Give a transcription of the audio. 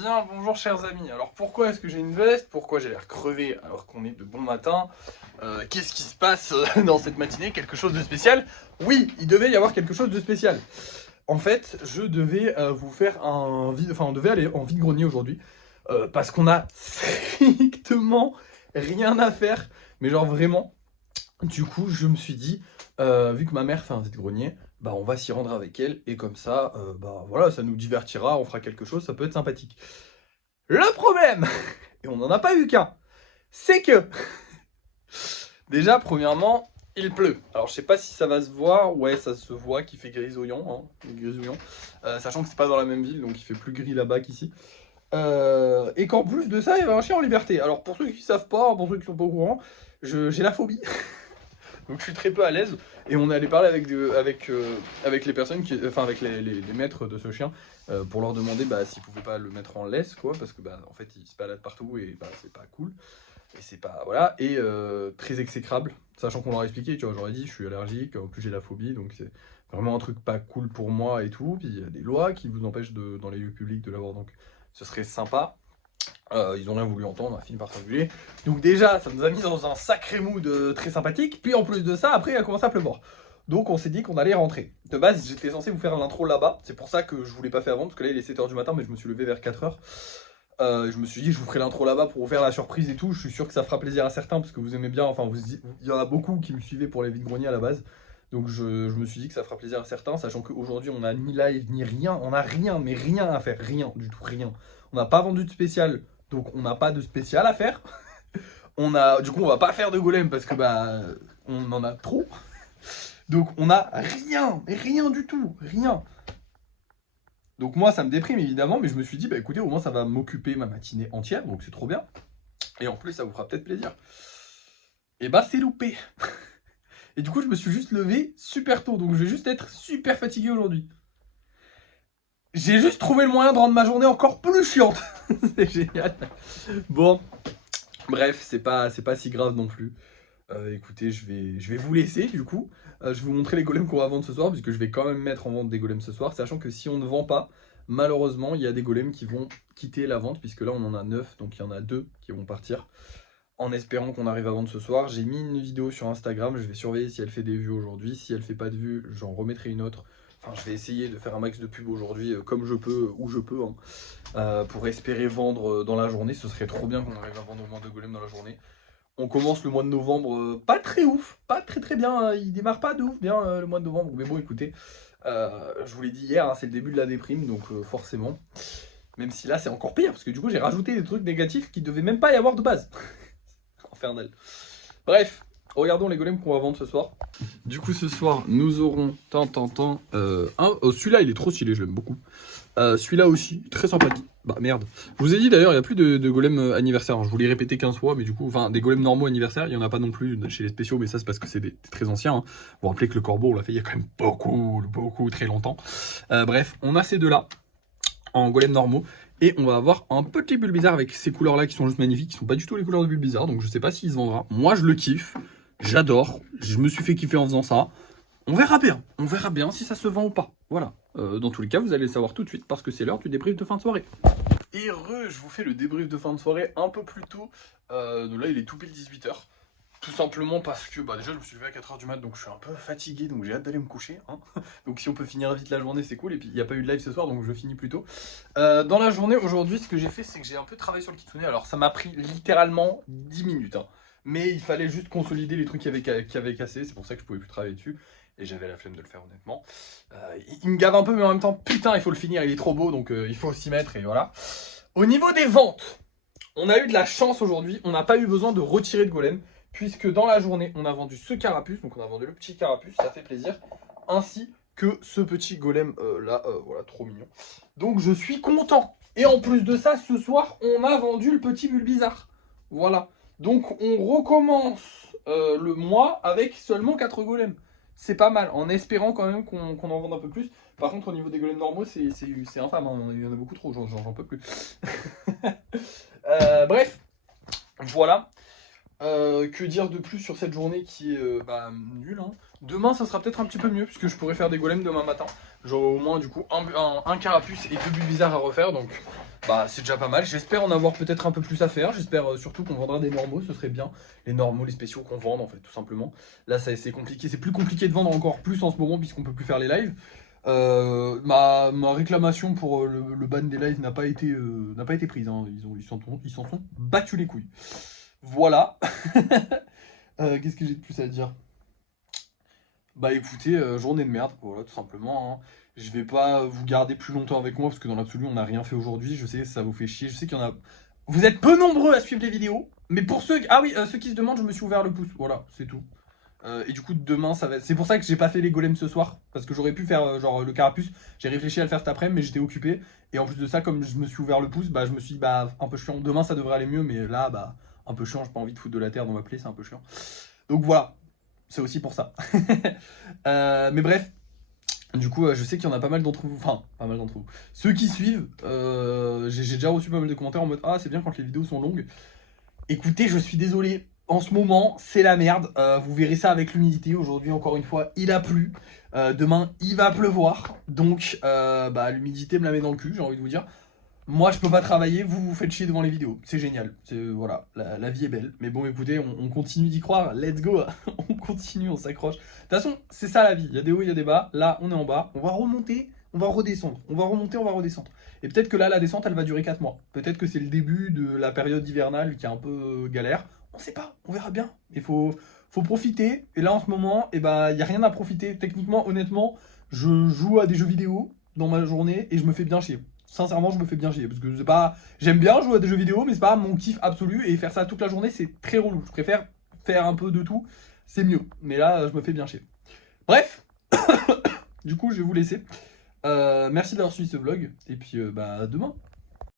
Bien, bonjour chers amis. Alors pourquoi est-ce que j'ai une veste? Pourquoi j'ai l'air crevé alors qu'on est de bon matin? Qu'est-ce qui se passe dans cette matinée? Quelque chose de spécial? Oui, il devait y avoir quelque chose de spécial. En fait, je devais vous faire un vide... Enfin, on devait aller en vide-grenier aujourd'hui. Parce qu'on a strictement rien à faire. Mais genre vraiment. Du coup, je me suis dit, vu que ma mère fait un vide-grenier, bah on va s'y rendre avec elle. Et comme ça, bah voilà, ça nous divertira, on fera quelque chose, ça peut être sympathique. Le problème, et on n'en a pas eu qu'un, c'est que, déjà, premièrement, il pleut. Alors, je sais pas si ça va se voir, ouais, ça se voit qu'il fait grisouillant, grisouillant. Sachant que c'est pas dans la même ville, donc il fait plus gris là-bas qu'ici. Et qu'en plus de ça, il y avait un chien en liberté. Alors, pour ceux qui savent pas, pour ceux qui sont pas au courant, j'ai la phobie. Donc, je suis très peu à l'aise. Et on est allé parler avec les personnes, enfin, avec les maîtres de ce chien, pour leur demander bah, s'ils pouvaient pas le mettre en laisse, quoi, parce que bah, en fait, il se balade partout et bah, c'est pas cool. Et c'est pas. Voilà. Et très exécrable, sachant qu'on leur a expliqué, tu vois, j'aurais dit, je suis allergique, en plus j'ai la phobie, donc c'est vraiment un truc pas cool pour moi et tout. Puis il y a des lois qui vous empêchent dans les lieux publics de l'avoir, donc ce serait sympa. Ils ont rien voulu entendre, on a fini par s'engueuler. Donc déjà, ça nous a mis dans un sacré mood très sympathique. Puis en plus de ça, après, il a commencé à pleuvoir. Donc on s'est dit qu'on allait rentrer. De base, j'étais censé vous faire l'intro là-bas. C'est pour ça que je voulais pas faire avant, parce que là, il est 7h du matin, mais je me suis levé vers 4h. Je me suis dit, je vous ferai l'intro là-bas pour vous faire la surprise et tout. Je suis sûr que ça fera plaisir à certains, parce que vous aimez bien, enfin, il y en a beaucoup qui me suivaient pour les vides-greniers à la base. Donc je me suis dit que ça fera plaisir à certains, sachant qu'aujourd'hui, on n'a ni live, ni rien. On n'a rien, mais rien à faire. Rien, du tout, rien. On n'a pas vendu de spécial. Donc on n'a pas de spécial à faire. Du coup, on va pas faire de golem parce que bah on en a trop. Donc on a rien, mais rien du tout, rien. Donc moi, ça me déprime évidemment, mais je me suis dit bah écoutez, au moins ça va m'occuper ma matinée entière, donc c'est trop bien. Et en plus, ça vous fera peut-être plaisir. Et bah c'est loupé. Et du coup, je me suis juste levé super tôt, donc je vais juste être super fatigué aujourd'hui. J'ai juste trouvé le moyen de rendre ma journée encore plus chiante. C'est génial. Bon, bref, c'est pas si grave non plus. Écoutez, je vais vous laisser du coup. Je vais vous montrer les golems qu'on va vendre ce soir, puisque je vais quand même mettre en vente des golems ce soir, sachant que si on ne vend pas, malheureusement, il y a des golems qui vont quitter la vente, puisque là on en a 9, donc il y en a 2 qui vont partir, en espérant qu'on arrive à vendre ce soir. J'ai mis une vidéo sur Instagram, je vais surveiller si elle fait des vues aujourd'hui. Si elle fait pas de vues, j'en remettrai une autre. Enfin, je vais essayer de faire un max de pub aujourd'hui, comme je peux, où je peux, hein, pour espérer vendre dans la journée. Ce serait trop bien qu'on arrive à vendre au moins 2 golems dans la journée. On commence le mois de novembre pas très ouf, pas très bien, il démarre pas de ouf bien le mois de novembre, mais bon écoutez, je vous l'ai dit hier, hein, c'est le début de la déprime, donc forcément, même si là c'est encore pire, parce que du coup j'ai rajouté des trucs négatifs qui devaient même pas y avoir de base. Infernal. Bref, regardons les golems qu'on va vendre ce soir. Du coup ce soir nous aurons celui-là il est trop stylé, je l'aime beaucoup. Celui-là aussi, très sympathique. Bah merde. Je vous ai dit d'ailleurs, il n'y a plus de golems anniversaire. Je vous l'ai répété 15 fois, mais du coup, enfin, des golems normaux anniversaire, il n'y en a pas non plus chez les spéciaux, mais ça, c'est parce que c'est des très anciens. Hein. Vous vous rappelez que le corbeau, on l'a fait il y a quand même beaucoup, très longtemps. Bref, on a ces deux-là, en golems normaux, et on va avoir un petit Bulbizarre avec ces couleurs-là qui sont juste magnifiques, qui sont pas du tout les couleurs de Bulbizarre, donc je sais pas s'il se vendra. Moi, je le kiffe, j'adore, je me suis fait kiffer en faisant ça. On verra bien si ça se vend ou pas. Voilà. Dans tous les cas, vous allez le savoir tout de suite parce que c'est l'heure du débrief de fin de soirée. Et je vous fais le débrief de fin de soirée un peu plus tôt. Donc là, il est tout pile 18h. Tout simplement parce que bah déjà, je me suis levé à 4h du mat, donc je suis un peu fatigué, donc j'ai hâte d'aller me coucher. Hein. Donc si on peut finir vite la journée, c'est cool. Et puis, il n'y a pas eu de live ce soir, donc je finis plus tôt. Dans la journée, aujourd'hui, ce que j'ai fait, c'est que j'ai un peu travaillé sur le kitsune. Alors, ça m'a pris littéralement 10 minutes. Hein. Mais il fallait juste consolider les trucs qui avaient cassé. C'est pour ça que je pouvais plus travailler dessus. Et j'avais la flemme de le faire honnêtement. Il me gave un peu, mais en même temps, putain, il faut le finir, il est trop beau, donc il faut s'y mettre, et voilà. Au niveau des ventes, on a eu de la chance aujourd'hui, on n'a pas eu besoin de retirer de golem, puisque dans la journée, on a vendu ce carapuce, donc on a vendu le petit carapuce, ça fait plaisir, ainsi que ce petit golem là, voilà, trop mignon. Donc je suis content. Et en plus de ça, ce soir, on a vendu le petit Bulbizarre. Voilà. Donc on recommence le mois avec seulement 4 golems. C'est pas mal, en espérant quand même qu'on en vende un peu plus. Par contre, au niveau des golems normaux, c'est infâme, hein. Il y en a beaucoup trop, j'en peux plus. Bref, voilà. Que dire de plus sur cette journée qui est nulle, hein. Demain, ça sera peut-être un petit peu mieux, puisque je pourrais faire des golems demain matin. J'aurai au moins, du coup, un carapuce et 2 bulles bizarres à refaire, donc bah c'est déjà pas mal. J'espère en avoir peut-être un peu plus à faire. J'espère surtout qu'on vendra des normaux, ce serait bien. Les normaux, les spéciaux qu'on vende en fait, tout simplement. Là, c'est compliqué. C'est plus compliqué de vendre encore plus en ce moment puisqu'on peut plus faire les lives. Ma réclamation pour le ban des lives n'a pas été prise. Hein. Ils s'en sont battus les couilles. Voilà. Qu'est-ce que j'ai de plus à dire? Bah écoutez, journée de merde, voilà, tout simplement. Hein. Je vais pas vous garder plus longtemps avec moi parce que dans l'absolu, on n'a rien fait aujourd'hui. Je sais, ça vous fait chier. Je sais qu'il y en a. Vous êtes peu nombreux à suivre les vidéos, mais pour ceux. Ah oui, ceux qui se demandent, je me suis ouvert le pouce. Voilà, c'est tout. Et du coup, demain, ça va. C'est pour ça que j'ai pas fait les golems ce soir. Parce que j'aurais pu faire genre le carapuce. J'ai réfléchi à le faire cet après-midi, mais j'étais occupé. Et en plus de ça, comme je me suis ouvert le pouce, bah je me suis dit, bah un peu chiant. Demain, ça devrait aller mieux, mais là, bah un peu chiant. J'ai pas envie de foutre de la terre dans ma plaie, c'est un peu chiant. Donc voilà, c'est aussi pour ça. Mais bref, du coup, je sais qu'il y en a pas mal d'entre vous, enfin, pas mal d'entre vous. Ceux qui suivent, j'ai déjà reçu pas mal de commentaires en mode ah, c'est bien quand les vidéos sont longues. Écoutez, je suis désolé, en ce moment, c'est la merde. Vous verrez ça avec l'humidité. Aujourd'hui, encore une fois, il a plu. Demain, il va pleuvoir. Donc, bah, l'humidité me la met dans le cul, j'ai envie de vous dire. Moi, je peux pas travailler, vous vous faites chier devant les vidéos. C'est génial. Voilà, la vie est belle. Mais bon, écoutez, on continue d'y croire. Let's go. On continue, on s'accroche. De toute façon, c'est ça la vie. Il y a des hauts, il y a des bas. Là, on est en bas. On va remonter, on va redescendre. On va remonter, on va redescendre. Et peut-être que là, la descente, elle va durer 4 mois. Peut-être que c'est le début de la période hivernale qui est un peu galère. On sait pas, on verra bien. Il faut profiter. Et là, en ce moment, eh ben, il n'y a rien à profiter. Techniquement, honnêtement, je joue à des jeux vidéo dans ma journée et je me fais bien chier. Sincèrement, je me fais bien chier parce que c'est pas. J'aime bien jouer à des jeux vidéo, mais c'est pas mon kiff absolu et faire ça toute la journée, c'est très relou. Je préfère faire un peu de tout, c'est mieux. Mais là, je me fais bien chier. Bref, du coup, je vais vous laisser. Merci d'avoir suivi ce vlog et puis bah à demain.